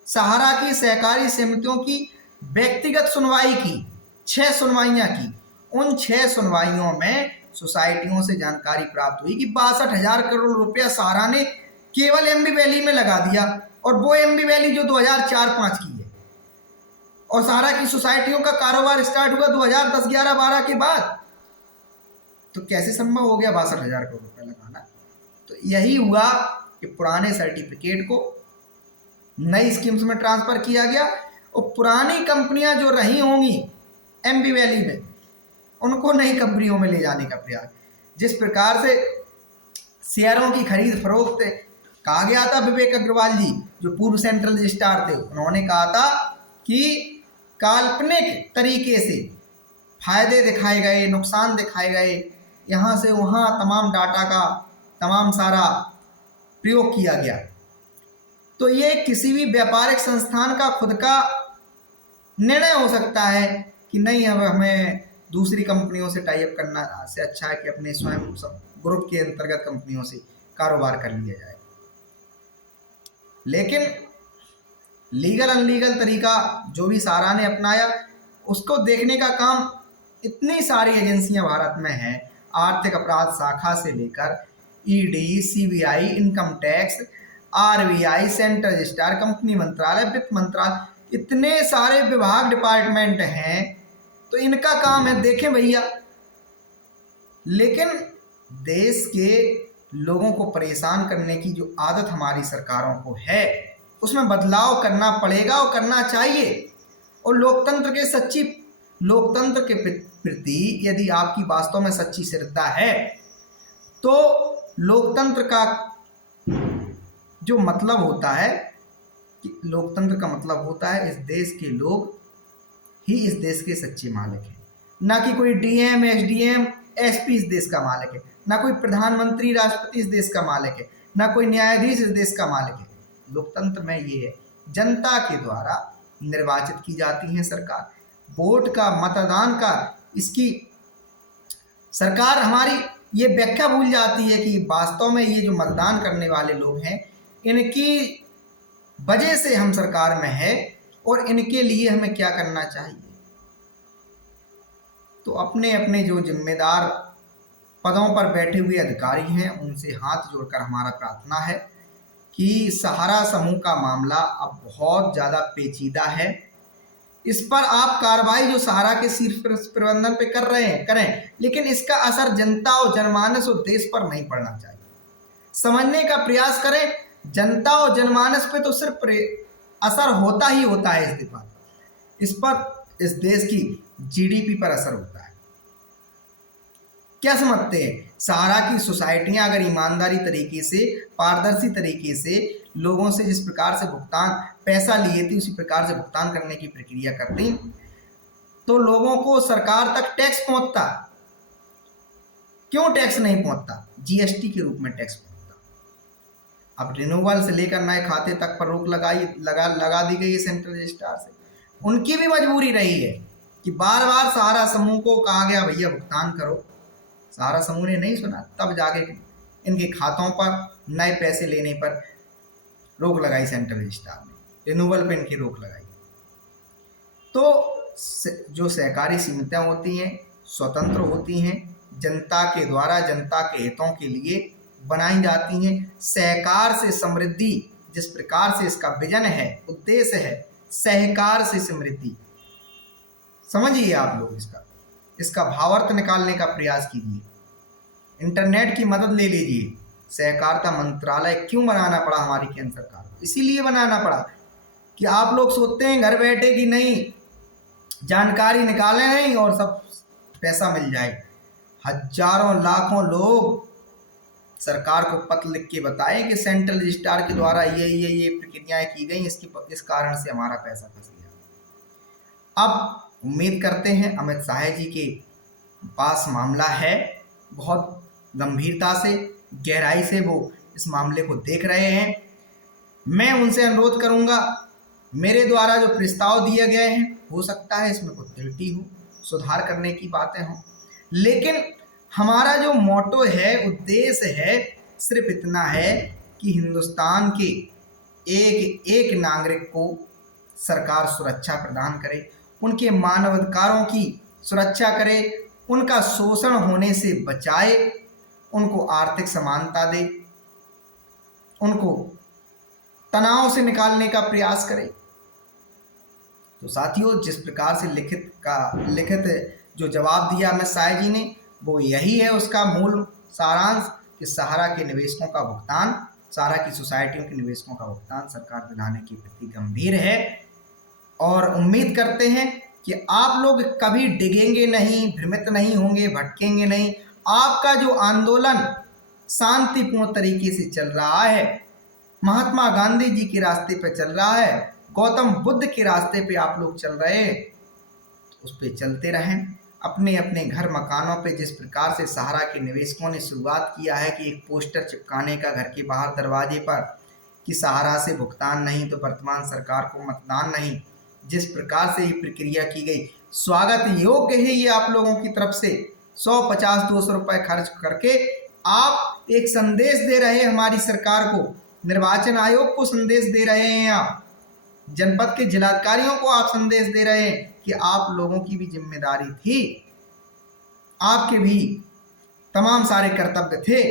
सहारा की सहकारी समितियों की व्यक्तिगत सुनवाई की, 6 सुनवाइयां की। उन 6 सुनवाइयों में सोसाइटियों से जानकारी प्राप्त हुई कि 62,000 करोड़ रुपया सहारा ने केवल एमबी वैली में लगा दिया, और वो एमबी वैली जो 2004-05 की है, और सहारा की सोसाइटियों का कारोबार स्टार्ट हुआ 2010, 11, 12 के बाद। तो कैसे संभव हो गया 62,000 करोड़ रुपया लगाना? तो यही हुआ कि पुराने सर्टिफिकेट को नई स्कीम्स में ट्रांसफर किया गया, और पुरानी कंपनियां जो रही होंगी एमबी वैली में, उनको नई कंपनियों में ले जाने का प्रयास। जिस प्रकार से शेयरों की खरीद फरोख्त कहा गया था, विवेक अग्रवाल जी जो पूर्व सेंट्रल रजिस्ट्रार थे, उन्होंने कहा था कि काल्पनिक तरीके से फायदे दिखाए गए, नुकसान दिखाए गए, यहाँ से वहाँ तमाम डाटा का तमाम सारा प्रयोग किया गया। तो ये किसी भी व्यापारिक संस्थान का खुद का निर्णय हो सकता है कि नहीं, अब हमें दूसरी कंपनियों से टाई अप करना से अच्छा है कि अपने स्वयं ग्रुप के अंतर्गत कंपनियों से कारोबार कर लिया जाए। लेकिन लीगल अनलीगल तरीका जो भी सहारा ने अपनाया, उसको देखने का काम इतनी सारी एजेंसियां भारत में हैं, आर्थिक अपराध शाखा से लेकर ED, CBI, income tax, RBI, central registrar, company मंत्रालय, वित्त मंत्रालय, इतने सारे विभाग डिपार्टमेंट हैं, तो इनका काम है देखें भैया। लेकिन देश के लोगों को परेशान करने की जो आदत हमारी सरकारों को है, उसमें बदलाव करना पड़ेगा और करना चाहिए। और लोकतंत्र के प्रति यदि आपकी वास्तव में सच्ची श्रद्धा है, तो लोकतंत्र का जो मतलब होता है कि लोकतंत्र का मतलब होता है इस देश के लोग ही इस देश के सच्चे मालिक हैं, ना कि कोई डीएम, एसडीएम, एसपी इस देश का मालिक है, ना कोई प्रधानमंत्री, राष्ट्रपति इस देश का मालिक है, ना कोई न्यायाधीश इस देश का मालिक है। लोकतंत्र में ये है, जनता के द्वारा निर्वाचित की जाती है सरकार, वोट का, मतदान का, इसकी सरकार हमारी ये व्याख्या भूल जाती है कि वास्तव में ये जो मतदान करने वाले लोग हैं, इनकी वजह से हम सरकार में है और इनके लिए हमें क्या करना चाहिए। तो अपने अपने जो जिम्मेदार पदों पर बैठे हुए अधिकारी हैं, उनसे हाथ जोड़कर हमारा प्रार्थना है कि सहारा समूह का मामला अब बहुत ज़्यादा पेचीदा है। इस पर आप कार्रवाई जो सहारा के शीर्ष प्रबंधन पे कर रहे हैं करें, लेकिन इसका असर जनता और जनमानस और देश पर नहीं पड़ना चाहिए। समझने का प्रयास करें, जनता और जनमानस पे तो सिर्फ असर होता ही होता है, इस पर इस देश की जीडीपी पर असर होता है। क्या समझते हैं? सहारा की सोसाइटियां अगर ईमानदारी तरीके से, पारदर्शी तरीके से लोगों से जिस प्रकार से भुगतान पैसा लिए थे उसी प्रकार से भुगतान करने की प्रक्रिया करती, तो लोगों को सरकार तक टैक्स पहुंचता। क्यों टैक्स नहीं पहुंचता? जीएसटी के रूप में टैक्स पहुंचता। अब रिन्यूअल से लेकर नए खाते तक पर रोक लगा दी गई है सेंट्रल रजिस्ट्रार से। उनकी भी मजबूरी रही है कि बार बार सहारा समूह को कहा गया भैया भुगतान करो, सहारा समूह ने नहीं सुना, तब जाके इनके खातों पर नए पैसे लेने पर रोक लगाई सेंट्रल रजिस्ट्रार ने, रिन्यूअल पे इनकी रोक लगाई। तो जो सहकारी समितियां होती हैं स्वतंत्र होती हैं, जनता के द्वारा जनता के हितों के लिए बनाई जाती हैं। सहकार से समृद्धि, जिस प्रकार से इसका विजन है, उद्देश्य है सहकार से समृद्धि, समझिए आप लोग इसका भावार्थ निकालने का प्रयास कीजिए। इंटरनेट की मदद ले लीजिए। सहकारिता मंत्रालय क्यों बनाना पड़ा हमारी केंद्र सरकार को? इसीलिए बनाना पड़ा कि आप लोग सोचते हैं घर बैठे कि नहीं जानकारी निकालें नहीं और सब पैसा मिल जाए। हजारों लाखों लोग सरकार को पत्र लिख के बताएं कि सेंट्रल रजिस्ट्रार के द्वारा ये प्रक्रियाएं की गई, इस कारण से हमारा पैसा फंस गया। अब उम्मीद करते हैं अमित शाह जी के पास मामला है, बहुत गंभीरता से, गहराई से वो इस मामले को देख रहे हैं। मैं उनसे अनुरोध करूंगा, मेरे द्वारा जो प्रस्ताव दिए गए हैं हो सकता है इसमें कुछ त्रुटि हो, सुधार करने की बातें हों, लेकिन हमारा जो मोटो है, उद्देश्य है, सिर्फ इतना है कि हिंदुस्तान के एक एक नागरिक को सरकार सुरक्षा प्रदान करे, उनके मानवाधिकारों की सुरक्षा करे, उनका शोषण होने से बचाए, उनको आर्थिक समानता दे, उनको तनाव से निकालने का प्रयास करे। तो साथियों, जिस प्रकार से लिखित जो जवाब दिया अमित शाह जी ने, वो यही है उसका मूल सारांश कि सहारा के निवेशकों का भुगतान, सहारा की सोसाइटियों के निवेशकों का भुगतान सरकार दिलाने के प्रति गंभीर है। और उम्मीद करते हैं कि आप लोग कभी डिगेंगे नहीं, भ्रमित नहीं होंगे, भटकेंगे नहीं। आपका जो आंदोलन शांतिपूर्ण तरीके से चल रहा है, महात्मा गांधी जी के रास्ते पे चल रहा है, गौतम बुद्ध के रास्ते पे आप लोग चल रहे हैं, उस पे चलते रहें। अपने अपने घर मकानों पे जिस प्रकार से सहारा के निवेशकों ने शुरुआत किया है कि एक पोस्टर चिपकाने का घर के बाहर दरवाजे पर कि सहारा से भुगतान नहीं तो वर्तमान सरकार को मतदान नहीं, जिस प्रकार से ये प्रक्रिया की गई, स्वागत योग्य है ये आप लोगों की तरफ से। 100, 50, 200 रुपए खर्च करके आप एक संदेश दे रहे हैं हमारी सरकार को, निर्वाचन आयोग को संदेश दे रहे हैं, आप जनपद के जिलाधिकारियों को आप संदेश दे रहे हैं कि आप लोगों की भी जिम्मेदारी थी, आपके भी तमाम सारे कर्तव्य थे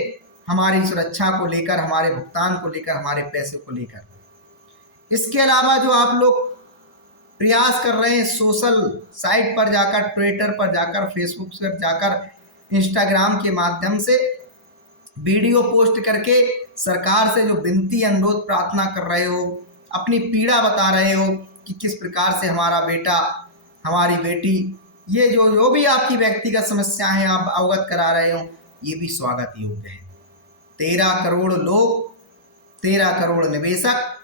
हमारी सुरक्षा को लेकर, हमारे भुगतान को लेकर, हमारे पैसे को लेकर। इसके अलावा जो आप लोग प्रयास कर रहे हैं सोशल साइट पर जाकर, ट्विटर पर जाकर, फेसबुक पर जाकर, इंस्टाग्राम के माध्यम से वीडियो पोस्ट करके सरकार से जो विनती, अनुरोध, प्रार्थना कर रहे हो, अपनी पीड़ा बता रहे हो कि किस प्रकार से हमारा बेटा, हमारी बेटी, ये जो भी आपकी व्यक्तिगत समस्या है आप अवगत करा रहे हो, ये भी स्वागत योग्य है। 13 करोड़ लोग, 13 करोड़ निवेशक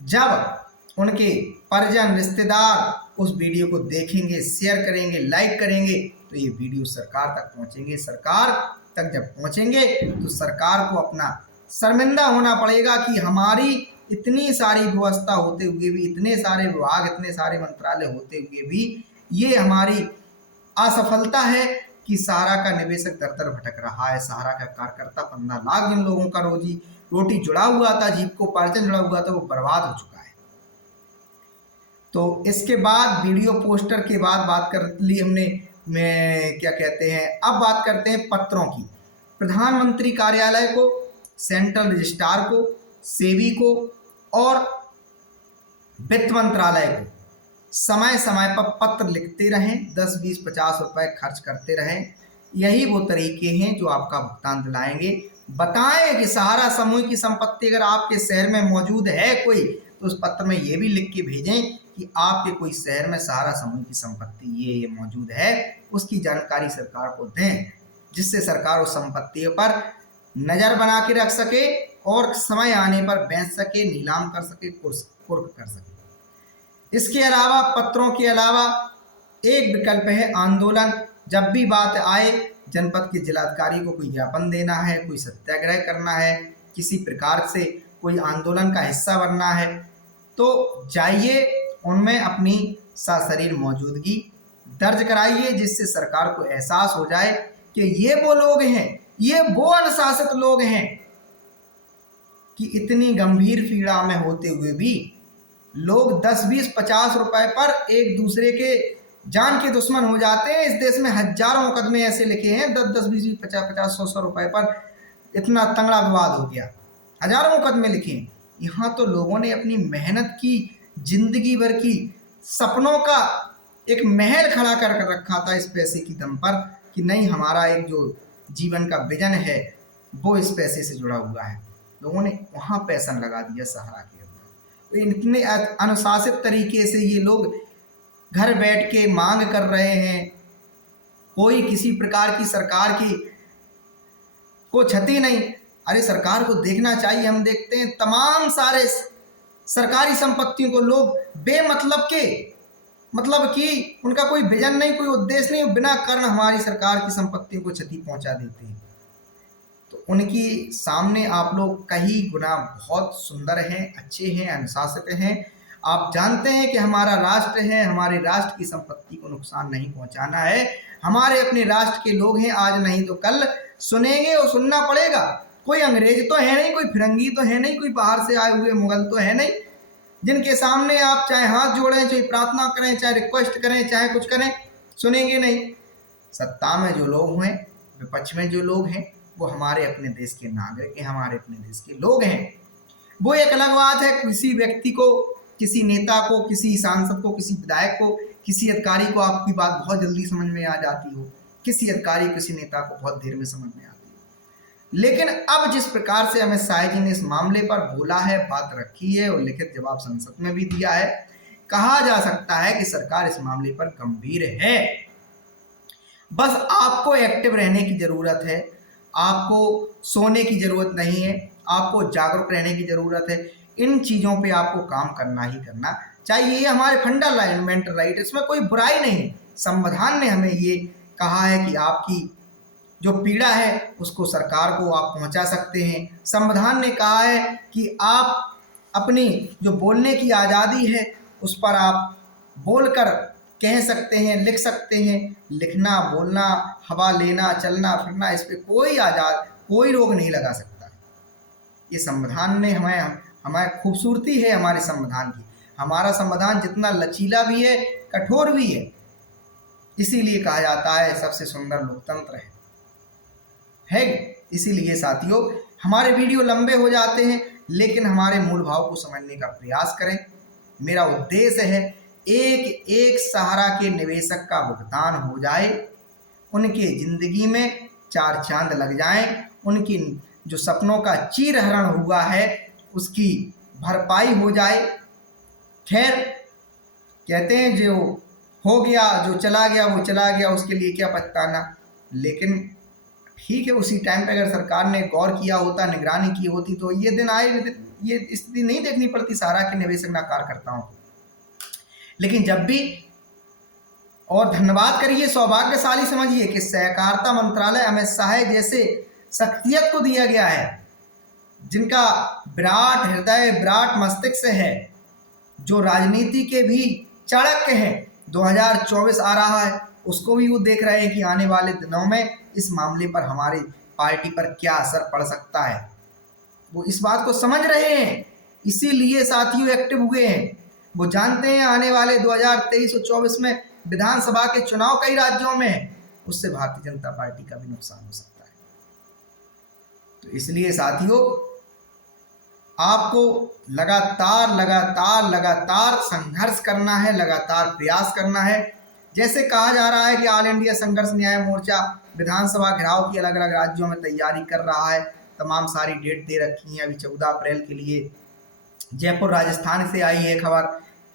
जब उनके परिजन, रिश्तेदार उस वीडियो को देखेंगे, शेयर करेंगे, लाइक करेंगे, तो ये वीडियो सरकार तक पहुंचेंगे। सरकार तक जब पहुंचेंगे तो सरकार को अपना शर्मिंदा होना पड़ेगा कि हमारी इतनी सारी व्यवस्था होते हुए भी, इतने सारे विभाग, इतने सारे मंत्रालय होते हुए भी ये हमारी असफलता है कि सहारा का निवेशक दर दर भटक रहा है। सहारा का कार्यकर्ता 15 लाख जिन लोगों का रोटी जुड़ा हुआ था, जीप को परिचय जुड़ा हुआ था, वो बर्बाद हो चुका है। तो इसके बाद वीडियो पोस्टर के बाद बात कर ली हमने, क्या कहते हैं, अब बात करते हैं पत्रों की। प्रधानमंत्री कार्यालय को, सेंट्रल रजिस्ट्रार को, सेबी को और वित्त मंत्रालय को समय समय पर पत्र लिखते रहें, 10, 20, 50 रुपए खर्च करते रहें। यही वो तरीके हैं जो आपका भुगतान दिलाएंगे। बताएं कि सहारा समूह की संपत्ति अगर आपके शहर में मौजूद है कोई, तो उस पत्र में ये भी लिख के भेजें कि आपके कोई शहर में सहारा समूह की संपत्ति ये मौजूद है, उसकी जानकारी सरकार को दें, जिससे सरकार उस संपत्तियों पर नज़र बना के रख सके और समय आने पर बेच सके, नीलाम कर सके, कुर्क कर सके। इसके अलावा, पत्रों के अलावा एक विकल्प है आंदोलन। जब भी बात आए, जनपद के जिलाधिकारी को कोई ज्ञापन देना है, कोई सत्याग्रह करना है, किसी प्रकार से कोई आंदोलन का हिस्सा बनना है, तो जाइए, उनमें अपनी सशरीर मौजूदगी दर्ज कराइए, जिससे सरकार को एहसास हो जाए कि ये वो लोग हैं, ये वो अनुशासित लोग हैं कि इतनी गंभीर पीड़ा में होते हुए भी लोग 10, 20, 50 रुपए पर एक दूसरे के जान के दुश्मन हो जाते हैं। इस देश में हजारों मुकदमे ऐसे लिखे हैं, 10, 10, 20, 20, 50, 50, 100 रुपए पर इतना तंगड़ा विवाद हो गया, हजारों मुकदमे लिखे हैं। यहाँ तो लोगों ने अपनी मेहनत की, जिंदगी भर की सपनों का एक महल खड़ा कर रखा था इस पैसे की दम पर कि नहीं, हमारा एक जो जीवन का विजन है वो इस पैसे से जुड़ा हुआ है। लोगों ने वहाँ पैसा लगा दिया सहारा के अंदर। इतने अनुशासित तरीके से ये लोग घर बैठ के मांग कर रहे हैं, कोई किसी प्रकार की सरकार की को क्षति नहीं। अरे सरकार को देखना चाहिए, हम देखते हैं तमाम सारे सरकारी संपत्तियों को लोग बेमतलब के, मतलब कि उनका कोई विजन नहीं, कोई उद्देश्य नहीं, बिना कारण हमारी सरकार की संपत्तियों को क्षति पहुंचा देते हैं। तो उनकी सामने आप लोग कई गुना बहुत सुंदर हैं, अच्छे हैं, अनुशासित हैं। आप जानते हैं कि हमारा राष्ट्र है, हमारे राष्ट्र की संपत्ति को नुकसान नहीं पहुंचाना है। हमारे अपने राष्ट्र के लोग हैं, आज नहीं तो कल सुनेंगे और सुनना पड़ेगा। कोई अंग्रेज तो है नहीं, कोई फिरंगी तो है नहीं, कोई बाहर से आए हुए मुगल तो है नहीं, जिनके सामने आप चाहे हाथ जोड़ें, चाहे प्रार्थना करें, चाहे रिक्वेस्ट करें, चाहे कुछ करें, सुनेंगे नहीं। सत्ता में जो लोग हैं, विपक्ष में जो लोग हैं, वो हमारे अपने देश के नागरिक हैं, हमारे अपने देश के लोग हैं। वो एक अलग बात है किसी व्यक्ति को, किसी नेता को, किसी सांसद को, किसी विधायक को, किसी अधिकारी को आपकी बात बहुत जल्दी समझ में आ जाती हो, किसी अधिकारी, किसी नेता को बहुत देर में समझ में आती हो। लेकिन अब जिस प्रकार से अमित शाह जी ने इस मामले पर बोला है, बात रखी है और लिखित जवाब संसद में भी दिया है, कहा जा सकता है कि सरकार इस मामले पर गंभीर है। बस आपको एक्टिव रहने की जरूरत है, आपको सोने की जरूरत नहीं है, आपको जागरूक रहने की जरूरत है। इन चीज़ों पे आपको काम करना ही करना चाहिए। ये हमारे फंडामेंटल राइट, इसमें कोई बुराई नहीं। संविधान ने हमें ये कहा है कि आपकी जो पीड़ा है उसको सरकार को आप पहुंचा सकते हैं। संविधान ने कहा है कि आप अपनी जो बोलने की आज़ादी है उस पर आप बोलकर कह सकते हैं, लिख सकते हैं। लिखना, बोलना, हवा लेना, चलना फिरना, इस पे कोई रोक नहीं लगा सकता। ये संविधान ने हमारे खूबसूरती है हमारे संविधान की। हमारा संविधान जितना लचीला भी है, कठोर भी है, इसीलिए कहा जाता है सबसे सुंदर लोकतंत्र है। इसीलिए साथियों, हमारे वीडियो लंबे हो जाते हैं, लेकिन हमारे मूल भाव को समझने का प्रयास करें। मेरा उद्देश्य है एक एक सहारा के निवेशक का भुगतान हो जाए, उनके जिंदगी में चार चांद लग जाएं, उनकी जो सपनों का चीरहरण हुआ है उसकी भरपाई हो जाए। खैर, कहते हैं जो हो गया, जो चला गया वो चला गया, उसके लिए क्या पछताना। लेकिन ठीक है, उसी टाइम पे अगर सरकार ने गौर किया होता, निगरानी की होती, तो ये दिन आए, ये स्थिति नहीं देखनी पड़ती सहारा के निवेशक नाकारकर्ताओं को। लेकिन जब भी, और धन्यवाद करिए, सौभाग्यशाली समझिए कि सहकारिता मंत्रालय अमित शाह जैसे शख्सियत को दिया गया है, जिनका विराट हृदय, विराट मस्तिष्क है, जो राजनीति के भी चाणक्य हैं। 2024 आ रहा है, उसको भी वो देख रहे हैं कि आने वाले दिनों में इस मामले पर हमारी पार्टी पर क्या असर पड़ सकता है। वो इस बात को समझ रहे हैं, इसीलिए साथियों एक्टिव हुए हैं। वो जानते हैं आने वाले 2023 और 24 में विधानसभा के चुनाव कई राज्यों में है, उससे भारतीय जनता पार्टी का भी नुकसान हो सकता है। तो इसलिए साथियों, आपको लगातार संघर्ष करना है, लगातार प्रयास करना है। जैसे कहा जा रहा है कि ऑल इंडिया संघर्ष न्याय मोर्चा विधानसभा घेराव की अलग अलग राज्यों में तैयारी कर रहा है, तमाम सारी डेट दे रखी हैं। अभी 14 अप्रैल के लिए जयपुर राजस्थान से आई है खबर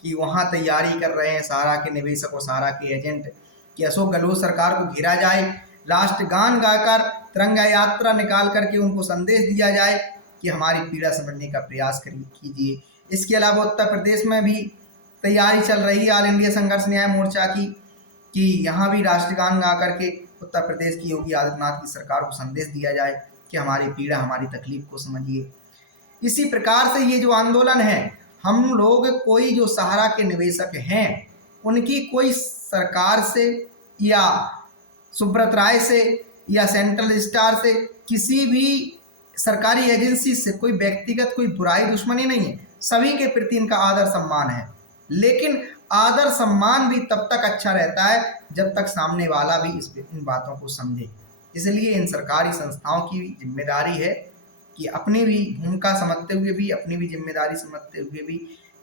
कि वहाँ तैयारी कर रहे हैं सहारा के निवेशक और सहारा के एजेंट कि अशोक गहलोत सरकार को घेरा जाए, राष्ट्र गान गाकर, तिरंगा यात्रा निकाल करके उनको संदेश दिया जाए कि हमारी पीड़ा समझने का प्रयास कीजिए। इसके अलावा उत्तर प्रदेश में भी तैयारी चल रही है ऑल इंडिया संघर्ष न्याय मोर्चा की कि यहाँ भी राष्ट्रगान गा करके उत्तर प्रदेश की योगी आदित्यनाथ की सरकार को संदेश दिया जाए कि हमारी पीड़ा, हमारी तकलीफ को समझिए। इसी प्रकार से ये जो आंदोलन है, हम लोग कोई जो सहारा के निवेशक हैं उनकी कोई सरकार से या सुब्रत राय से या सेंट्रल स्टार से, किसी भी सरकारी एजेंसी से कोई व्यक्तिगत कोई बुराई दुश्मनी नहीं है। सभी के प्रति इनका आदर सम्मान है, लेकिन आदर सम्मान भी तब तक अच्छा रहता है जब तक सामने वाला भी इन बातों को समझे। इसलिए इन सरकारी संस्थाओं की जिम्मेदारी है कि अपनी भी भूमिका समझते हुए भी, अपनी भी जिम्मेदारी समझते हुए भी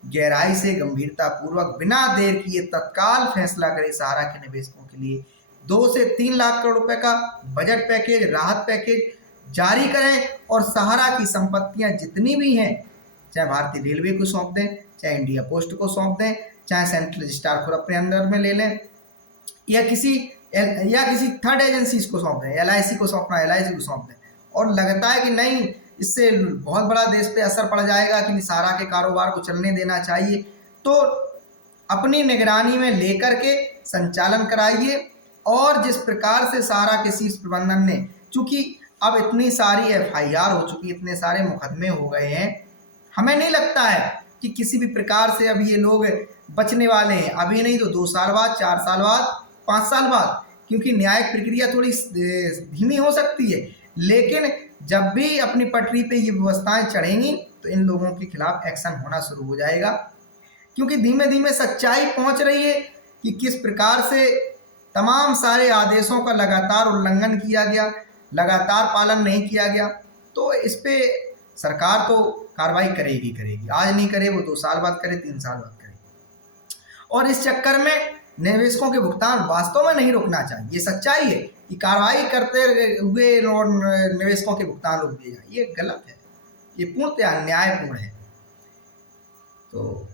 गहराई से, गंभीरता पूर्वक, बिना देर किए तत्काल फैसला करे सहारा के निवेशकों के लिए 2 से 3 लाख करोड़ रुपए का बजट पैकेज, राहत पैकेज जारी करें और सहारा की संपत्तियां जितनी भी हैं, चाहे भारतीय रेलवे को सौंप दें, चाहे इंडिया पोस्ट को सौंप दें, चाहे सेंट्रल स्टार को अपने अंदर में ले लें, या किसी थर्ड एजेंसीज को सौंप दें, LIC को सौंपना LIC को सौंप दें। और लगता है कि नहीं, इससे बहुत बड़ा देश पे असर पड़ जाएगा कि सहारा के कारोबार को चलने देना चाहिए, तो अपनी निगरानी में लेकर के संचालन कराइए। और जिस प्रकार से सहारा के शीर्ष प्रबंधन ने, चूंकि अब इतनी सारी FIR हो चुकी, इतने सारे मुकदमे हो गए हैं, हमें नहीं लगता है कि किसी भी प्रकार से अब ये लोग बचने वाले हैं। अभी नहीं तो 2 साल बाद, 4 साल बाद, 5 साल बाद, क्योंकि न्यायिक प्रक्रिया थोड़ी धीमी हो सकती है, लेकिन जब भी अपनी पटरी पे ये व्यवस्थाएं चढ़ेंगी तो इन लोगों के खिलाफ एक्शन होना शुरू हो जाएगा। क्योंकि धीमे धीमे सच्चाई पहुंच रही है कि किस प्रकार से तमाम सारे आदेशों का लगातार उल्लंघन किया गया, लगातार पालन नहीं किया गया। तो इस पे सरकार तो कार्रवाई करेगी। आज नहीं करे वो 2 साल बाद करे, 3 साल बाद करे। और इस चक्कर में निवेशकों के भुगतान वास्तव में नहीं रुकना चाहिए। ये सच्चाई है कि कार्रवाई करते हुए निवेशकों के भुगतान रोक दिए जाए, ये गलत है, ये पूर्णतः अन्यायपूर्ण है। तो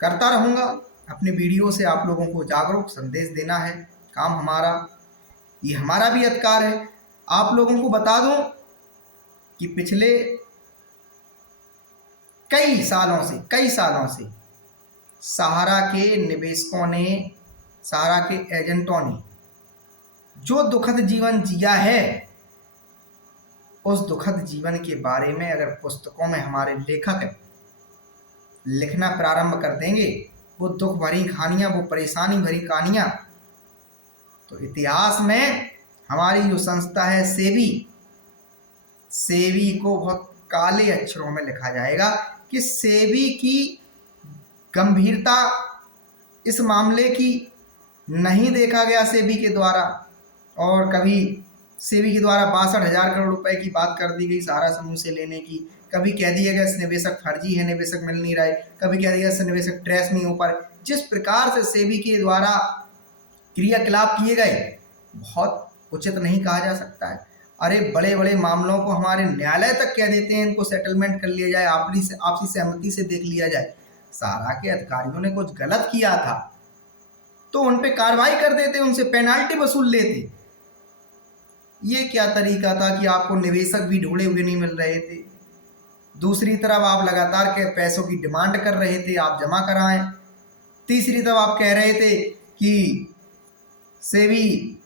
करता रहूँगा, अपने वीडियो से आप लोगों को जागरूक संदेश देना है काम हमारा, ये हमारा भी अधिकार है। आप लोगों को बता दूं कि पिछले कई सालों से सहारा के निवेशकों ने, सहारा के एजेंटों ने जो दुखद जीवन जिया है, उस दुखद जीवन के बारे में अगर पुस्तकों में हमारे लेखक लिखना प्रारंभ कर देंगे वो दुख भरी कहानियाँ, वो परेशानी भरी कहानियाँ। तो इतिहास में हमारी जो संस्था है सेबी, सेबी को बहुत काले अक्षरों में लिखा जाएगा कि सेबी की गंभीरता इस मामले की नहीं देखा गया सेबी के द्वारा। और कभी सेबी के द्वारा 62,000 करोड़ रुपए की बात कर दी गई सहारा समूह से लेने की, कभी कह दिया गया निवेशक फर्जी है, निवेशक मिल नहीं रहे, कभी कह दिया निवेशक ट्रेस नहीं हो पाए। जिस प्रकार से सेबी के द्वारा क्रियाकलाप किए गए बहुत उचित नहीं कहा जा सकता है। अरे बड़े बड़े मामलों को हमारे न्यायालय तक कह देते हैं इनको सेटलमेंट कर लिया जाए, आपसी सहमति से देख लिया जाए। सहारा के अधिकारियों ने कुछ गलत किया था तो उन पे कार्रवाई कर देते, उनसे पेनाल्टी वसूल लेते। ये क्या तरीका था कि आपको निवेशक भी ढूंढे हुए नहीं मिल रहे थे, दूसरी तरफ आप लगातार के पैसों की डिमांड कर रहे थे आप जमा कराएं, तीसरी तरफ आप कह रहे थे कि सेबी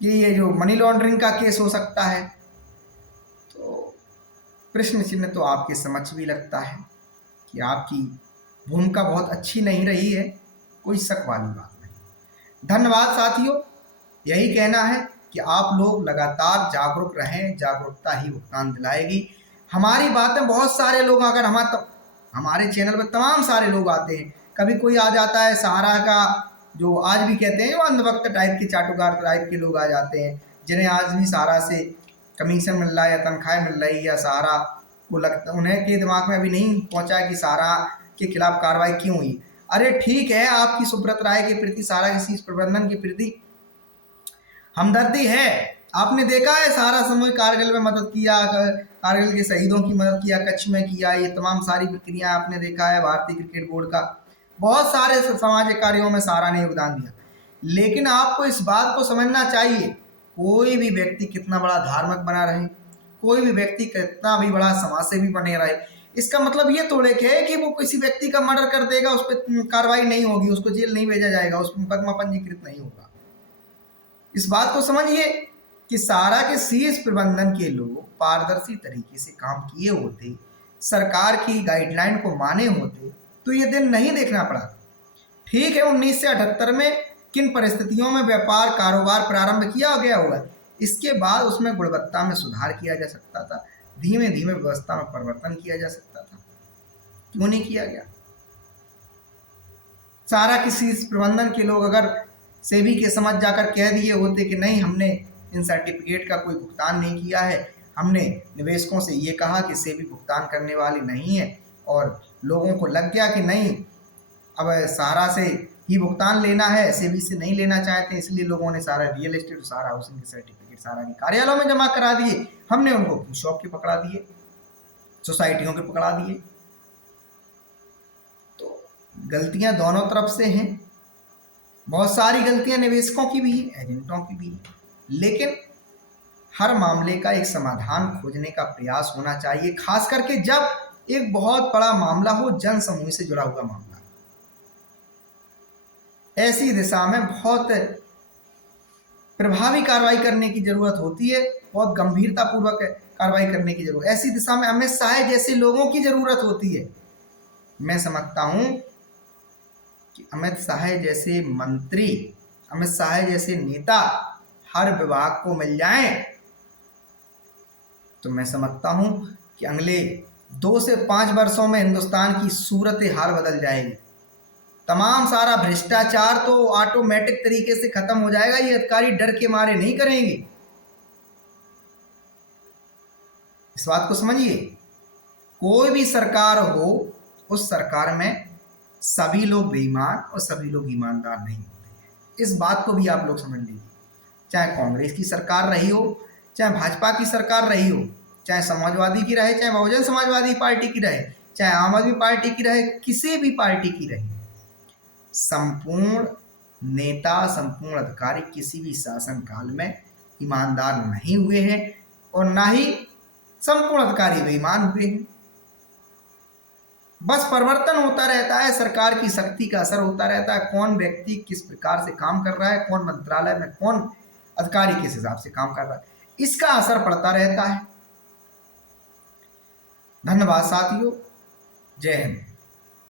ये जो मनी लॉन्ड्रिंग का केस हो सकता है। तो प्रश्न चिन्ह तो आपके समक्ष भी लगता है कि आपकी भूमिका बहुत अच्छी नहीं रही है, कोई शक वाली बात नहीं। धन्यवाद साथियों, यही कहना है कि आप लोग लगातार जागरूक रहें, जागरूकता ही भुगतान दिलाएगी। हमारी बातें बहुत सारे लोग, अगर हमारे चैनल पर तमाम सारे लोग आते हैं, कभी कोई आ जाता है सहारा का जो आज भी कहते हैं जो अंधभक्त टाइप के चाटुकार टाइप के लोग आ जाते हैं जिन्हें आज भी सहारा से कमीशन मिल रहा है या तनख्वाह मिल रही है, या सहारा को लगता, उन्हें के दिमाग में अभी नहीं पहुंचा है कि सहारा के खिलाफ कार्रवाई क्यों हुई। अरे ठीक है, आपकी सुब्रत राय के प्रति, सहारा के शीर्ष प्रबंधन के प्रति हमदर्दी है। आपने देखा है सहारा समूह कारगिल में मदद किया, कारगिल के शहीदों की मदद किया, कच्छ में किया, ये तमाम सारी प्रक्रिया आपने देखा है। भारतीय क्रिकेट बोर्ड का बहुत सारे सामाजिक कार्यों में सहारा ने योगदान दिया। लेकिन आपको इस बात को समझना चाहिए, कोई भी व्यक्ति कितना बड़ा धार्मिक बना रहे, कोई भी व्यक्ति कितना भी बड़ा समाज सेवी बने रहे, इसका मतलब ये थोड़े है कि वो किसी व्यक्ति का मर्डर कर देगा, उस पर कार्रवाई नहीं होगी, उसको जेल नहीं भेजा जाएगा, उस पर मुकदमा पंजीकृत नहीं होगा। इस बात को समझिए कि सहारा के शीर्ष प्रबंधन के लोग पारदर्शी तरीके से काम किए होते, सरकार की गाइडलाइन को माने होते तो ये दिन नहीं देखना पड़ा। ठीक है, 1978 में किन परिस्थितियों में व्यापार कारोबार प्रारंभ किया गया होगा, इसके बाद उसमें गुणवत्ता में सुधार किया जा सकता था, धीमे धीमे व्यवस्था में परिवर्तन किया जा सकता था, क्यों नहीं किया गया? सहारा के शीर्ष प्रबंधन के लोग अगर सेबी के समझ जाकर कह दिए होते कि नहीं, हमने इन सर्टिफिकेट का कोई भुगतान नहीं किया है, हमने निवेशकों से ये कहा कि सेबी भुगतान करने वाली नहीं है, और लोगों को लग गया कि नहीं अब सहारा से ही भुगतान लेना है, सेबी से नहीं लेना चाहते, इसलिए लोगों ने सारा रियल एस्टेट, सारा हाउसिंग के सर्टिफिकेट सहारा के कार्यालयों में जमा करा दिए, हमने उनको शॉप के पकड़ा दिए, सोसाइटियों के पकड़ा दिए। तो गलतियां दोनों तरफ से हैं, बहुत सारी गलतियां निवेशकों की भी है, एजेंटों की भी है, लेकिन हर मामले का एक समाधान खोजने का प्रयास होना चाहिए, खास करके जब एक बहुत बड़ा मामला हो, जन समूह से जुड़ा हुआ मामला। ऐसी दिशा में बहुत प्रभावी कार्रवाई करने की जरूरत होती है, बहुत गंभीरता पूर्वक कार्रवाई करने की जरूरत, ऐसी दिशा में अमित शाह जैसे लोगों की जरूरत होती है। मैं समझता हूं कि अमित शाह जैसे मंत्री, अमित शाह जैसे नेता हर विभाग को मिल जाएं तो मैं समझता हूं कि अगले 2 से 5 वर्षों में हिंदुस्तान की सूरत हाल बदल जाएगी। तमाम सारा भ्रष्टाचार तो ऑटोमेटिक तरीके से खत्म हो जाएगा, ये अधिकारी डर के मारे नहीं करेंगे। इस बात को समझिए, कोई भी सरकार हो, उस सरकार में सभी लोग बेईमान और सभी लोग ईमानदार नहीं होते। इस बात को भी आप लोग समझ लीजिए, चाहे कांग्रेस की सरकार रही हो, चाहे भाजपा की सरकार रही हो, चाहे समाजवादी की रहे, चाहे बहुजन समाजवादी पार्टी की रहे, चाहे आम आदमी पार्टी की रहे, किसी भी पार्टी की रहे, संपूर्ण नेता, संपूर्ण अधिकारी किसी भी शासन काल में ईमानदार नहीं हुए हैं, और ना ही संपूर्ण अधिकारी बेईमान हुए हैं। बस परिवर्तन होता रहता है, सरकार की शक्ति का असर होता रहता है, कौन व्यक्ति किस प्रकार से काम कर रहा है, कौन मंत्रालय में कौन अधिकारी किस हिसाब से काम कर रहा है, इसका असर पड़ता रहता है। धन्यवाद साथियों, जय हिंद।